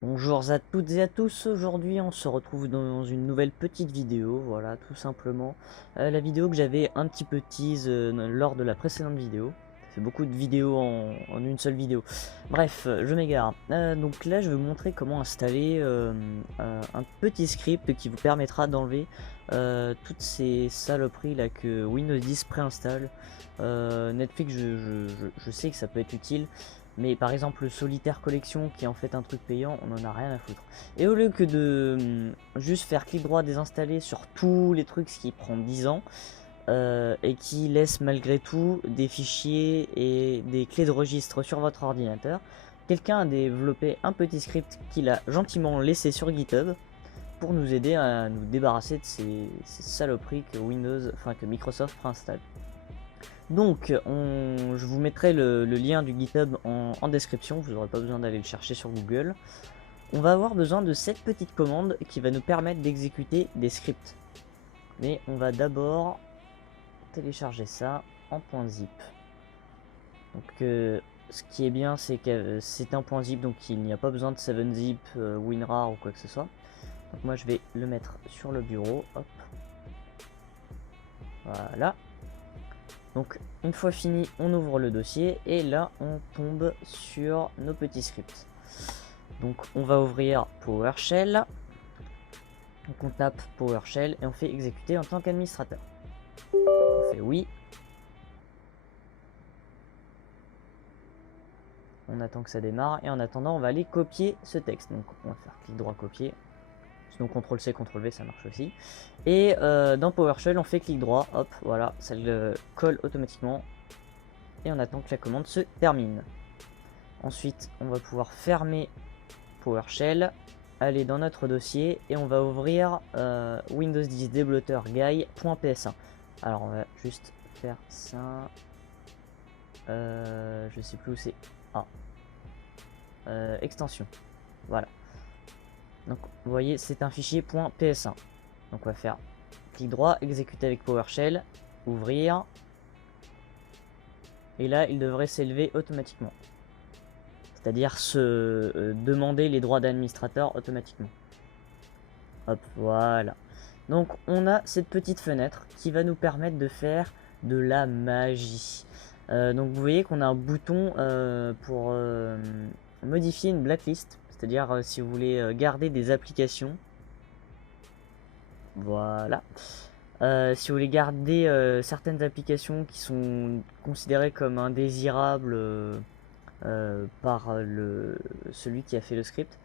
Bonjour à toutes et à tous, aujourd'hui on se retrouve dans une nouvelle petite vidéo, voilà tout simplement. La vidéo que j'avais un petit peu tease lors de la précédente vidéo. Ça fait beaucoup de vidéos en une seule vidéo. Bref, je m'égare. Donc là je vais vous montrer comment installer un petit script qui vous permettra d'enlever toutes ces saloperies là que Windows 10 préinstalle. Netflix je sais que ça peut être utile. Mais par exemple le solitaire collection qui est en fait un truc payant, on en a rien à foutre. Et au lieu que de juste faire clic droit désinstaller sur tous les trucs, ce qui prend 10 ans, et qui laisse malgré tout des fichiers et des clés de registre sur votre ordinateur, quelqu'un a développé un petit script qu'il a gentiment laissé sur GitHub pour nous aider à nous débarrasser de ces saloperies que que Microsoft préinstalle. Donc, je vous mettrai le lien du GitHub en description, vous n'aurez pas besoin d'aller le chercher sur Google. On va avoir besoin de cette petite commande qui va nous permettre d'exécuter des scripts. Mais on va d'abord télécharger ça en .zip. Donc, ce qui est bien, c'est que c'est un .zip, donc il n'y a pas besoin de 7-zip, WinRAR ou quoi que ce soit. Donc moi, je vais le mettre sur le bureau, hop. Voilà. Donc une fois fini, on ouvre le dossier et là on tombe sur nos petits scripts. Donc on va ouvrir PowerShell. Donc on tape PowerShell et on fait exécuter en tant qu'administrateur. On fait oui. On attend que ça démarre et en attendant on va aller copier ce texte. Donc on va faire clic droit copier. Sinon CTRL-C, CTRL-V ça marche aussi. Et dans PowerShell on fait clic droit, hop, voilà, ça le colle automatiquement. Et on attend que la commande se termine. Ensuite, on va pouvoir fermer PowerShell, aller dans notre dossier et on va ouvrir Windows 10 déblotter guy.ps1. Alors, on va juste faire ça. Je sais plus où c'est. Ah, extension. Voilà. Donc, vous voyez, c'est un fichier .ps1. Donc, on va faire clic droit, exécuter avec PowerShell, ouvrir. Et là, il devrait s'élever automatiquement. C'est-à-dire se demander les droits d'administrateur automatiquement. Hop, voilà. Donc on a cette petite fenêtre qui va nous permettre de faire de la magie. Donc vous voyez qu'on a un bouton pour modifier une blacklist. C'est-à-dire si vous voulez garder des applications. Voilà. Si vous voulez garder certaines applications qui sont considérées comme indésirables par celui qui a fait le script.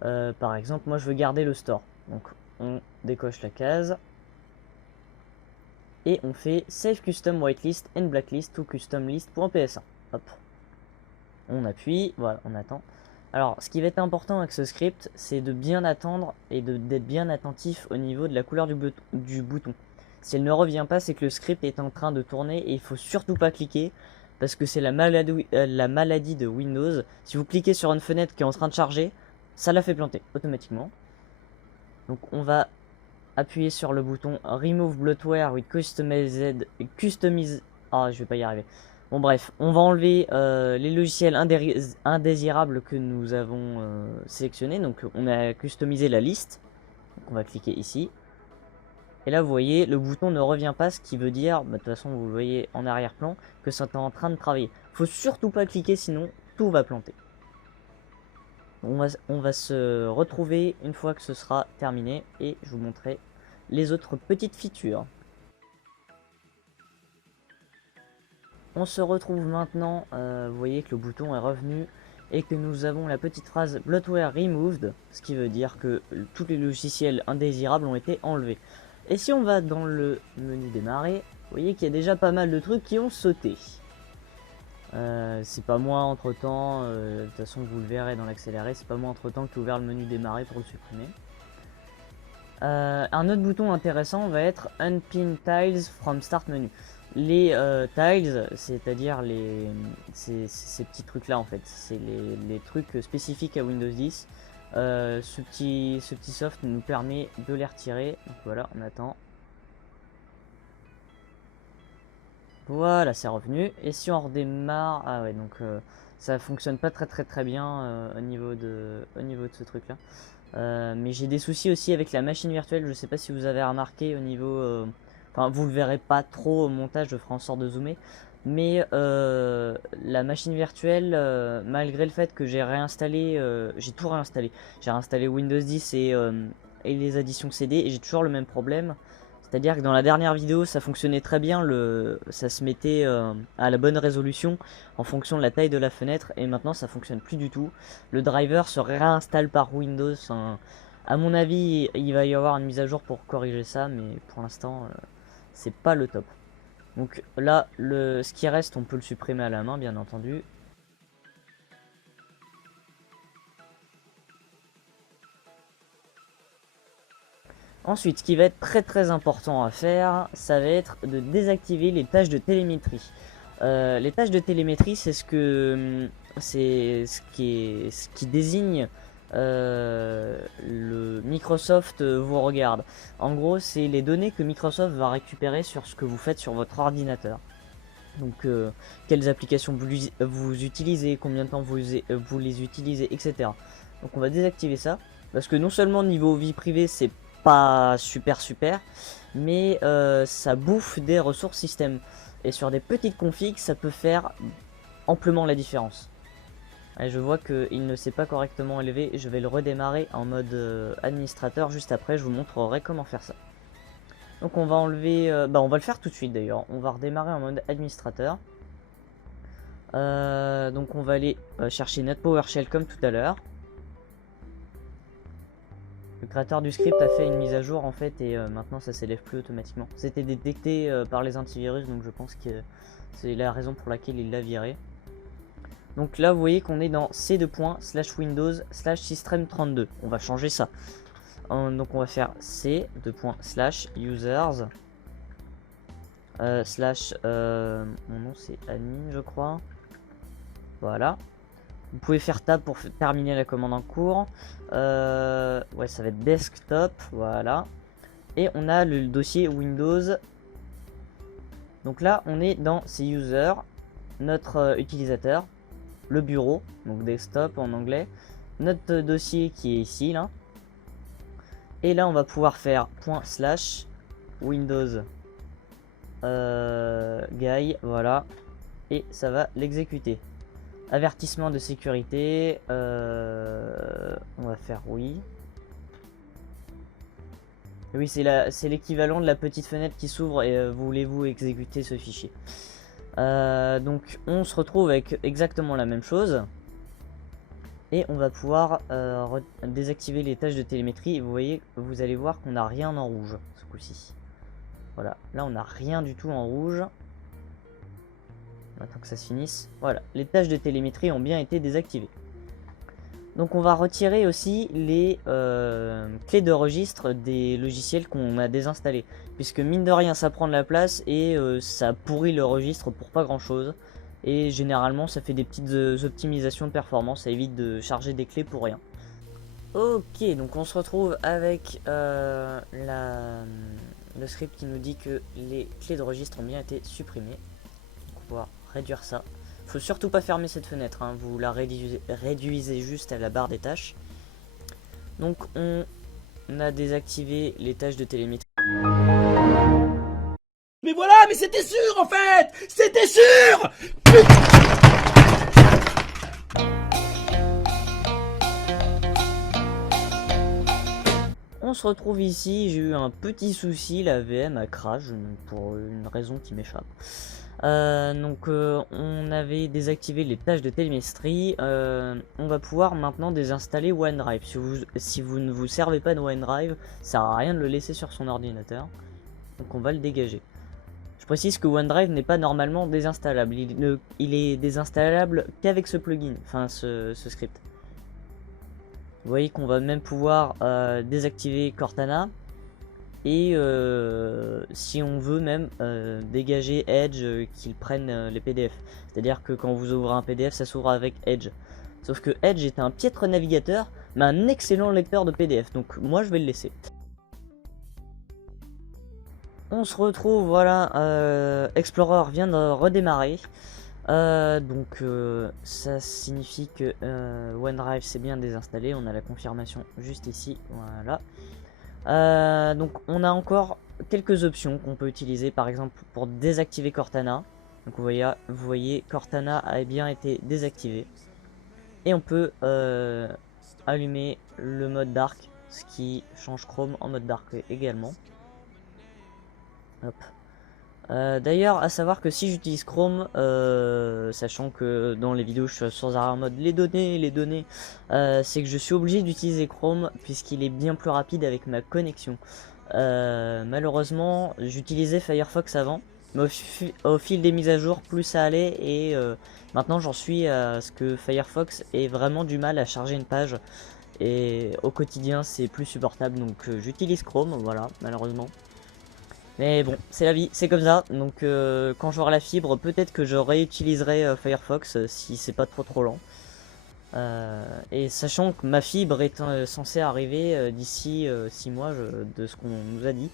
Par exemple, moi je veux garder le store. Donc on décoche la case. Et on fait Save Custom Whitelist and Blacklist to Custom List.ps1. Hop. On appuie, voilà, on attend. Alors, ce qui va être important avec ce script, c'est de bien attendre et d'être bien attentif au niveau de la couleur du bouton. Si elle ne revient pas, c'est que le script est en train de tourner et il faut surtout pas cliquer parce que c'est la maladie de Windows. Si vous cliquez sur une fenêtre qui est en train de charger, ça la fait planter automatiquement. Donc on va appuyer sur le bouton Remove Bloatware with Customize. Ah, je vais pas y arriver. Bon bref, on va enlever les logiciels indésirables que nous avons sélectionnés. Donc on a customisé la liste. Donc on va cliquer ici. Et là vous voyez, le bouton ne revient pas, ce qui veut dire, de toute façon vous le voyez en arrière-plan, que c'est en train de travailler. Faut surtout pas cliquer, sinon tout va planter. On va se retrouver une fois que ce sera terminé et je vous montrerai les autres petites features. On se retrouve maintenant, vous voyez que le bouton est revenu et que nous avons la petite phrase Bloatware Removed, ce qui veut dire que tous les logiciels indésirables ont été enlevés. Et si on va dans le menu démarrer, vous voyez qu'il y a déjà pas mal de trucs qui ont sauté. C'est pas moi entre temps, de toute façon vous le verrez dans l'accéléré, c'est pas moi entre temps qui ai ouvert le menu démarrer pour le supprimer. Un autre bouton intéressant va être Unpin Tiles from Start Menu. Les tiles, c'est-à-dire ces petits trucs là en fait, c'est les trucs spécifiques à Windows 10. Ce petit soft nous permet de les retirer. Donc voilà, on attend. Voilà, c'est revenu. Et si on redémarre, ah ouais, donc ça fonctionne pas très bien au niveau de ce truc là. Mais j'ai des soucis aussi avec la machine virtuelle, je sais pas si vous avez remarqué au niveau... Enfin, vous le verrez pas trop au montage, je ferai en sorte de zoomer. Mais la machine virtuelle, malgré le fait que j'ai réinstallé, j'ai tout réinstallé. J'ai réinstallé Windows 10 et les additions CD et j'ai toujours le même problème. C'est-à-dire que dans la dernière vidéo, ça fonctionnait très bien, ça se mettait à la bonne résolution en fonction de la taille de la fenêtre et maintenant ça fonctionne plus du tout. Le driver se réinstalle par Windows. Enfin, à mon avis, il va y avoir une mise à jour pour corriger ça, mais pour l'instant, c'est pas le top. Donc là, ce qui reste, on peut le supprimer à la main, bien entendu. Ensuite, ce qui va être très important à faire, ça va être de désactiver les tâches de télémétrie. Les tâches de télémétrie, c'est ce qui désigne le Microsoft vous regarde. En gros, c'est les données que Microsoft va récupérer sur ce que vous faites sur votre ordinateur. Donc, quelles applications vous utilisez, combien de temps vous les utilisez, etc. Donc, on va désactiver ça. Parce que non seulement niveau vie privée, c'est pas super, mais ça bouffe des ressources système. Et sur des petites configs, ça peut faire amplement la différence. Et je vois qu'il ne s'est pas correctement élevé. Je vais le redémarrer en mode administrateur juste après. Je vous montrerai comment faire ça. Donc on va enlever... on va le faire tout de suite d'ailleurs. On va redémarrer en mode administrateur. Donc on va aller chercher notre PowerShell comme tout à l'heure. Le créateur du script a fait une mise à jour en fait et maintenant ça s'élève plus automatiquement. C'était détecté par les antivirus, donc je pense que c'est la raison pour laquelle il l'a viré. Donc là vous voyez qu'on est dans c:/windows/system32. On va changer ça. Donc on va faire c:/users mon nom c'est admin je crois. Voilà. Vous pouvez faire tab pour terminer la commande en cours. Ouais, ça va être desktop, voilà. Et on a le dossier Windows. Donc là, on est dans ces users, notre utilisateur, le bureau, donc desktop en anglais, notre dossier qui est ici, là. Et là, on va pouvoir faire ./Windows guy, voilà. Et ça va l'exécuter. Avertissement de sécurité, on va faire oui. Oui, c'est l'équivalent de la petite fenêtre qui s'ouvre et voulez-vous exécuter ce fichier. Donc on se retrouve avec exactement la même chose. Et on va pouvoir désactiver les tâches de télémétrie. Et vous allez voir qu'on n'a rien en rouge ce coup-ci. Voilà, là on n'a rien du tout en rouge. Attends que ça se finisse. Voilà, les tâches de télémétrie ont bien été désactivées. Donc on va retirer aussi les clés de registre des logiciels qu'on a désinstallés. Puisque mine de rien ça prend de la place et ça pourrit le registre pour pas grand chose. Et généralement ça fait des petites optimisations de performance, ça évite de charger des clés pour rien. Ok, donc on se retrouve avec le script qui nous dit que les clés de registre ont bien été supprimées. Donc on va réduire ça. Faut surtout pas fermer cette fenêtre, hein. Vous la réduisez juste à la barre des tâches. Donc on a désactivé les tâches de télémétrie. Mais voilà, mais c'était sûr en fait. C'était sûr. On se retrouve ici, j'ai eu un petit souci, la VM a crash pour une raison qui m'échappe. On avait désactivé les tâches de télémétrie. On va pouvoir maintenant désinstaller OneDrive. Si vous ne vous servez pas de OneDrive, ça sert à rien de le laisser sur son ordinateur. Donc on va le dégager. Je précise que OneDrive n'est pas normalement désinstallable. Il est désinstallable qu'avec ce plugin, enfin ce script. Vous voyez qu'on va même pouvoir désactiver Cortana. Et si on veut même dégager Edge qu'il prenne les PDF. C'est-à-dire que quand vous ouvrez un PDF, ça s'ouvre avec Edge. Sauf que Edge est un piètre navigateur, mais un excellent lecteur de PDF. Donc moi je vais le laisser. On se retrouve, voilà, Explorer vient de redémarrer. Ça signifie que OneDrive c'est bien désinstallé. On a la confirmation juste ici, voilà. Donc on a encore quelques options qu'on peut utiliser, par exemple pour désactiver Cortana. Donc vous voyez Cortana a bien été désactivé. Et on peut allumer le mode dark, ce qui change Chrome en mode dark également. Hop. D'ailleurs, à savoir que si j'utilise Chrome, sachant que dans les vidéos je suis sans arrêt en mode les données, c'est que je suis obligé d'utiliser Chrome puisqu'il est bien plus rapide avec ma connexion. Malheureusement, j'utilisais Firefox avant, mais au fil des mises à jour, plus ça allait et maintenant j'en suis à ce que Firefox ait vraiment du mal à charger une page. Et au quotidien, c'est plus supportable, donc j'utilise Chrome, voilà, malheureusement. Mais bon, c'est la vie, c'est comme ça. Donc quand j'aurai la fibre, peut-être que je réutiliserai Firefox si c'est pas trop lent. Et sachant que ma fibre est censée arriver d'ici 6 mois de ce qu'on nous a dit.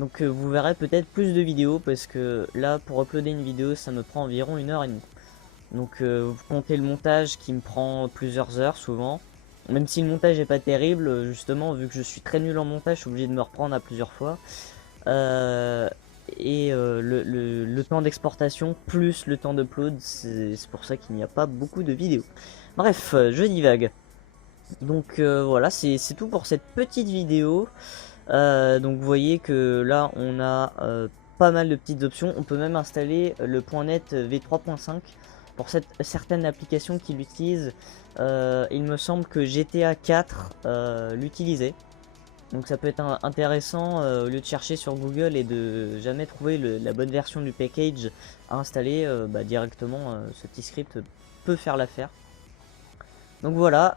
Donc vous verrez peut-être plus de vidéos parce que là pour uploader une vidéo ça me prend environ 1h30. Donc vous comptez le montage qui me prend plusieurs heures souvent. Même si le montage est pas terrible, justement vu que je suis très nul en montage, je suis obligé de me reprendre à plusieurs fois. Le temps d'exportation plus le temps d'upload, c'est pour ça qu'il n'y a pas beaucoup de vidéos. Bref, je divague. Donc voilà, c'est tout pour cette petite vidéo. Donc vous voyez que là on a pas mal de petites options. On peut même installer le .NET v3.5 pour certaines applications qui l'utilisent. Il me semble que GTA 4 l'utilisait. Donc ça peut être intéressant au lieu de chercher sur Google et de jamais trouver la bonne version du package à installer, directement ce petit script peut faire l'affaire. Donc voilà,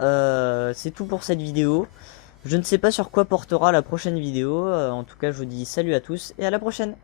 c'est tout pour cette vidéo. Je ne sais pas sur quoi portera la prochaine vidéo, en tout cas je vous dis salut à tous et à la prochaine.